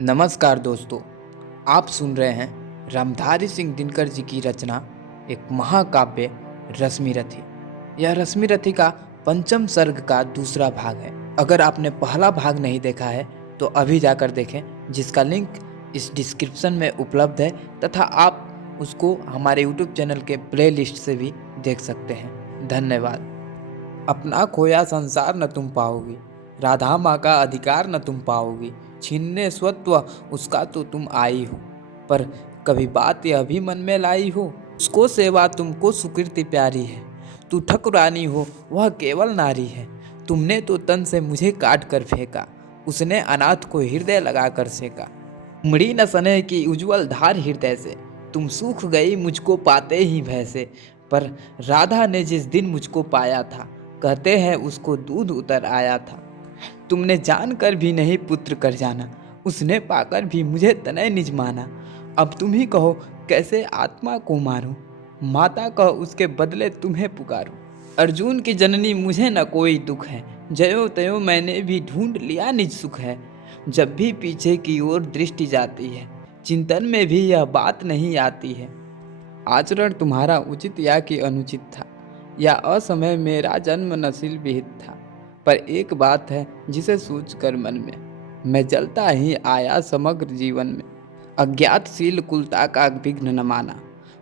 नमस्कार दोस्तों, आप सुन रहे हैं रामधारी सिंह दिनकर जी की रचना एक महाकाव्य रश्मिरथी। यह रश्मिरथी का पंचम सर्ग का दूसरा भाग है। अगर आपने पहला भाग नहीं देखा है तो अभी जाकर देखें, जिसका लिंक इस डिस्क्रिप्शन में उपलब्ध है, तथा आप उसको हमारे यूट्यूब चैनल के प्लेलिस्ट से भी देख सकते हैं। धन्यवाद। अपना खोया संसार न तुम पाओगी, राधा माँ का अधिकार न तुम पाओगी, छीनने स्वत्व उसका तो तुम आई हो। पर कभी बात यह भी मन में लाई हो, उसको सेवा तुमको सुकृति प्यारी है। तू ठकुरानी हो वह केवल नारी है, तुमने तो तन से मुझे काट कर फेंका, उसने अनाथ को हृदय लगा कर सेका। उमड़ी न स्नेह की उज्जवल धार हृदय से, तुम सूख गई मुझको पाते ही भय से। पर राधा ने जिस दिन मुझको पाया था, कहते हैं उसको दूध उतर आया था। तुमने जानकर भी नहीं पुत्र कर जाना, उसने पाकर भी मुझे तनय निज माना। अब तुम ही कहो कैसे आत्मा को मारूं, माता कह उसके बदले तुम्हें पुकारूं। अर्जुन की जननी मुझे न कोई दुख है, जयो तयो मैंने भी ढूंढ लिया निज सुख है। जब भी पीछे की ओर दृष्टि जाती है, चिंतन में भी यह बात नहीं आती है। आचरण तुम्हारा उचित या कि अनुचित था, या असमय मेरा जन्म नसील विहित था। पर एक बात है जिसे सोचकर मन में मैं जलता ही आया समग्र जीवन में। अज्ञातशील कुलता का विघ्न न माना,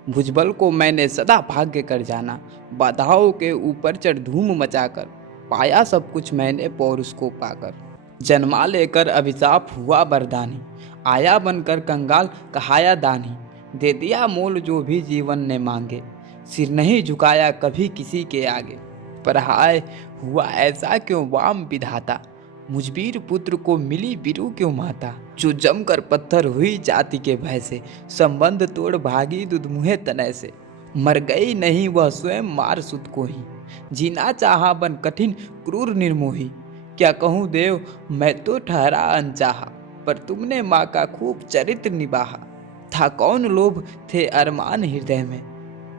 भुजबल को मैंने सदा भाग्य कर जाना। बाधाओं के ऊपर चढ़ धूम मचाकर, पाया सब कुछ मैंने पौरुष को पाकर। जन्मा लेकर अभिशाप हुआ बरदानी, आया बनकर कंगाल कहाया दानी। दे दिया मोल जो भी जीवन ने मांगे, सिर नहीं झुकाया कभी किसी के आगे। पर हाय हुआ ऐसा क्यों वाम विधाता, मुझबीर पुत्र को मिली बिरु क्यों माता। जो जमकर पत्थर हुई जाति के भय से, संबंध तोड़ भागी दुधमुहे तनय से। मर गई नहीं वह स्वयं मार सुत को ही, जीना चाहा बन कठिन क्रूर निर्मोही। क्या कहूँ देव मैं तो ठहरा अनचाहा, पर तुमने माँ का खूब चरित्र निभाहा। था कौन लोभ थे अरमान हृदय में,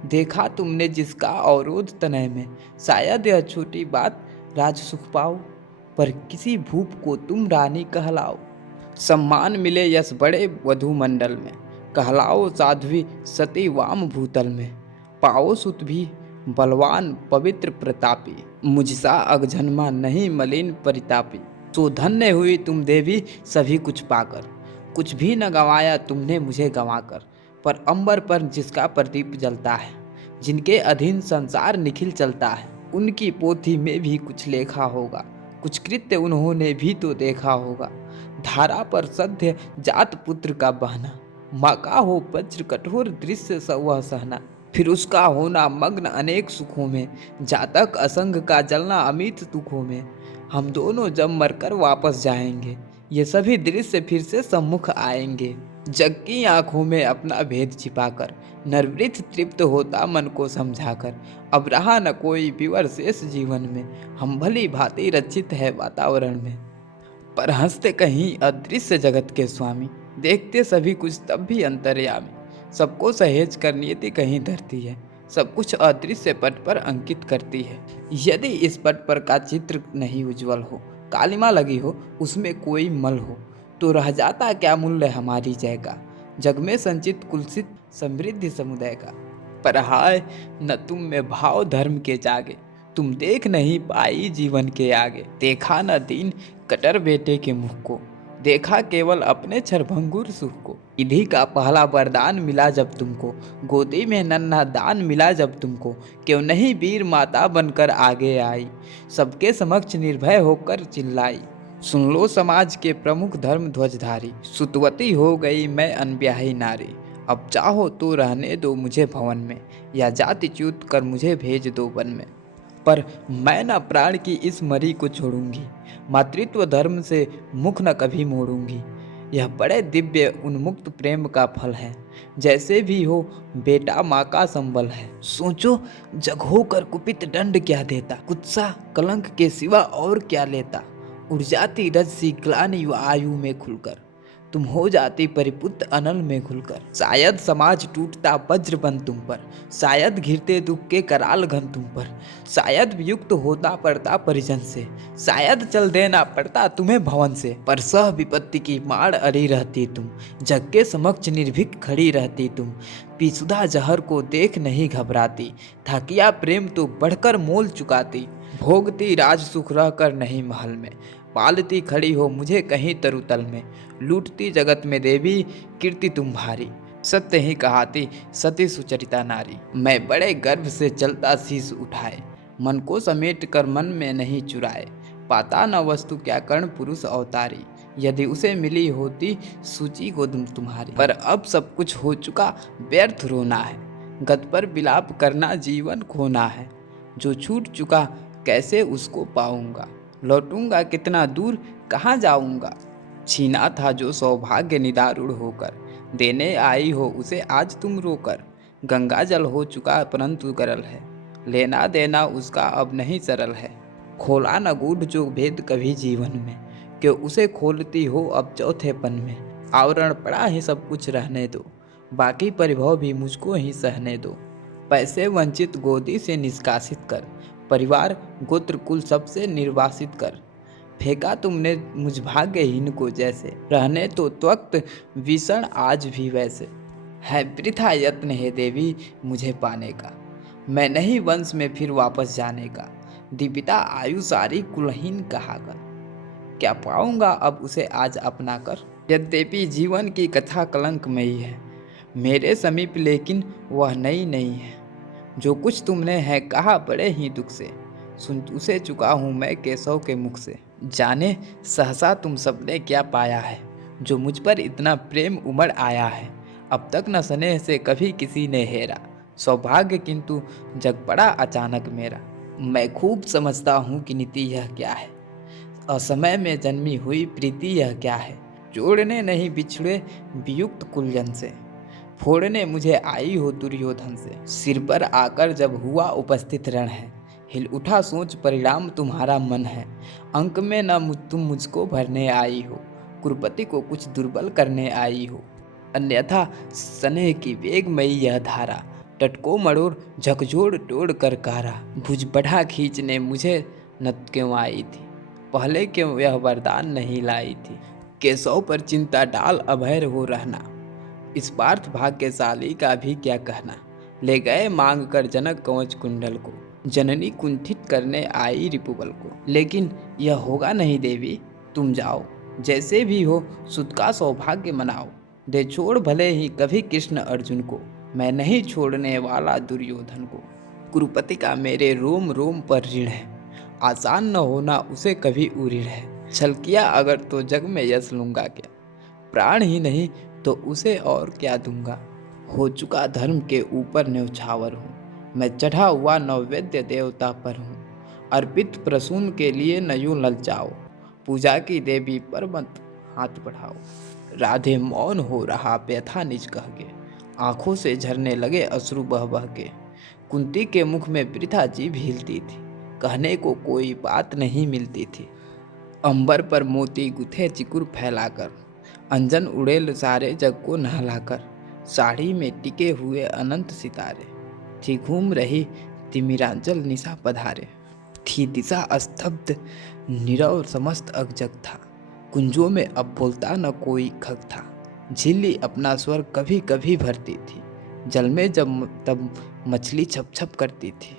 देखा तुमने जिसका अवरोध तनय में। शायद यह छोटी बात राज सुख पाओ, पर किसी भूप को तुम रानी कहलाओ। सम्मान मिले यश बड़े वधु मंडल में, कहलाओ साध्वी सती वाम भूतल में। पाओ सुत भी बलवान पवित्र प्रतापी, मुझसा अगजन्मा नहीं मलिन परितापी। सो धन्य हुई तुम देवी सभी कुछ पाकर, कुछ भी न गंवाया तुमने मुझे गंवाकर। पर अंबर पर जिसका प्रदीप जलता है, जिनके अधीन संसार निखिल चलता है, उनकी पोथी में भी कुछ लेखा होगा, कुछ कृत्य उन्होंने भी तो देखा होगा। धारा पर सध्य जात पुत्र का बहना, माँ का हो वज्र कठोर दृश्य वह सहना। फिर उसका होना मग्न अनेक सुखों में, जातक असंग का जलना अमित दुखों में। हम दोनों जब मरकर वापस जाएंगे, ये सभी दृश्य फिर से सम्मुख आएंगे। जग की आंखों में अपना भेद छिपाकर, नरवृथ तृप्त होता मन को समझाकर। अब रहा न कोई विवर शेष जीवन में, हम भली भांति रचित है वातावरण में। पर हंसते कहीं अदृश्य जगत के स्वामी, देखते सभी कुछ तब भी अंतर्यामी। सबको सहेज कर नियति कहीं धरती है, सब कुछ अदृश्य पट पर अंकित करती है। यदि इस पट पर का चित्र नहीं उज्जवल हो, कालिमा लगी हो उसमें कोई मल हो, तो रह जाता क्या मूल्य हमारी जय का, जग में संचित कुलसित समृद्धि समुदाय का। पर हाय न तुम में भाव धर्म के जागे, तुम देख नहीं पाई जीवन के आगे। देखा न दीन कटर बेटे के मुख को, देखा केवल अपने क्षणभंगुर सुख को। निधि का पहला वरदान मिला जब तुमको, गोदी में नन्हा दान मिला जब तुमको। क्यों नहीं वीर माता बनकर आगे आई, सबके समक्ष निर्भय होकर चिल्लाई। सुन लो समाज के प्रमुख धर्म ध्वजधारी, सुतवती हो गई मैं अनब्याही नारी। अब चाहो तो रहने दो मुझे भवन में, या जाति च्युत कर मुझे भेज दो वन में। पर मैं न प्राण की इस मरी को छोड़ूंगी, मातृत्व धर्म से मुख न कभी मोड़ूंगी। यह बड़े दिव्य उन्मुक्त प्रेम का फल है, जैसे भी हो बेटा माँ का संबल है। सोचो जग होकर कुपित दंड क्या देता, कुत्सा कलंक के सिवा और क्या लेता। उड़ जाती रज सी ग्लानि आयु में खुलकर, तुम हो जाती परिपुत्र अनल में घुलकर। शायद समाज टूटता वज्र बन तुम पर, शायद घिरते दुख के कराल घन तुम पर, शायद वियुक्त होता पड़ता परिजन से, शायद चल देना पड़ता तुम्हें भवन से। पर सह विपत्ति की मार अड़ी रहती तुम, जग के समक्ष निर्भीक खड़ी रहती तुम। पिसुधा जहर को देख नहीं घबराती, था किया प्रेम तो बढ़कर मोल चुकाती। भोगती राज सुख रह कर नहीं महल में, पालती खड़ी हो मुझे कहीं तरुतल में। लूटती जगत में देवी कीर्ति तुम भारी, सत्य ही कहाती सती सुचरिता नारी। मैं बड़े गर्व से चलता शीश उठाए, मन को समेट कर मन में नहीं चुराए। पाता न वस्तु क्या कर्ण पुरुष अवतारी, यदि उसे मिली होती सूची गोदम तुम्हारी। पर अब सब कुछ हो चुका व्यर्थ रोना है, गत पर विलाप करना जीवन खोना है। जो छूट चुका कैसे उसको पाऊंगा, लौटूंगा कितना दूर कहाँ जाऊंगा। छीना था जो सौभाग्य निदारूढ़ होकर, देने आई हो उसे आज तुम रोकर। गंगा जल हो चुका परंतु गरल है, लेना देना उसका अब नहीं सरल है। खोला न गूढ़ जो भेद कभी जीवन में, कि उसे खोलती हो अब चौथे पन में। आवरण पड़ा है सब कुछ रहने दो, बाकी परिभव भी मुझको ही सहने दो। पैसे वंचित गोदी से निष्कासित कर, परिवार गोत्र कुल सबसे निर्वासित कर। फेंका तुमने मुझ भाग्यहीन को जैसे, रहने तो त्वक्त विषण आज भी वैसे। है वृथा यत्न है देवी मुझे पाने का, मैं नहीं वंश में फिर वापस जाने का। दीपिता आयु सारी कुलहीन कहा कर, क्या पाऊंगा अब उसे आज अपना कर। यद्यपि जीवन की कथा कलंकमयी है मेरे समीप, लेकिन वह नई नहीं है। जो कुछ तुमने है कहा बड़े ही दुख से, सुन उसे चुका हूँ मैं केशव के मुख से। जाने सहसा तुम सबने क्या पाया है, जो मुझ पर इतना प्रेम उमड़ आया है। अब तक न स्नेह से कभी किसी ने हेरा, सौभाग्य किंतु जग पड़ा अचानक मेरा। मैं खूब समझता हूँ कि नीति यह क्या है, असमय में जन्मी हुई प्रीति यह क्या है। जोड़ने नहीं बिछड़े वियुक्त कुलजन से, फोड़ने मुझे आई हो दुर्योधन से। सिर पर आकर जब हुआ उपस्थित रण है, हिल उठा सोच परिणाम तुम्हारा मन है। अंक में न तुम मुझको भरने आई हो, कुरुपति को कुछ दुर्बल करने आई हो। अन्यथा स्नेह की वेगमयी यह धारा, तट को मरोड़ झकझोड़ तोड़ कर कारा। भुज बढ़ा खींचने मुझे न क्यों आई थी, पहले क्यों यह वरदान नहीं लाई थी। केशव पर चिंता डाल अभय हो रहना, इस पार्थ भाग्यशाली का भी क्या कहना। ले गए मांग कर जनक कवच कुंडल को, जननी कुंठित करने आई रिपुबल को। लेकिन यह होगा नहीं देवी, तुम जाओ जैसे भी हो सुध का सौभाग्य मनाओ। दे छोड़ भले ही कभी कृष्ण अर्जुन को, मैं नहीं छोड़ने वाला दुर्योधन को। कुरुपति का मेरे रोम रोम पर ऋण है, आसान न होना उसे कभी उऋण है। छल किया अगर तो जग में यश लूंगा क्या, प्राण ही नहीं तो उसे और क्या दूंगा। हो चुका धर्म के ऊपर न्यौछावर हूँ, मैं चढ़ा हुआ नैवेद्य देवता पर हूँ। अर्पित प्रसून के लिए न यूं ललचाओ, पूजा की देवी पर मत हाथ बढ़ाओ। राधे मौन हो रहा व्यथा निज कह के, आंखों से झरने लगे अश्रु बह बह के। कुंती के मुख में वृथा जीभ हिलती थी, कहने को कोई बात नहीं मिलती थी। अंबर पर मोती गुथे चिकुर फैलाकर, अंजन उड़ेल सारे जग को नहलाकर। साड़ी में टिके हुए अनंत सितारे, थी घूम रही तिमिरांचल निशा पधारे। थी दिशा स्तब्ध नीरव समस्त अगजग था, कुंजों में अब बोलता न कोई खग था। झिल्ली अपना स्वर कभी कभी भरती थी, जल में जब तब मछली छप छप करती थी।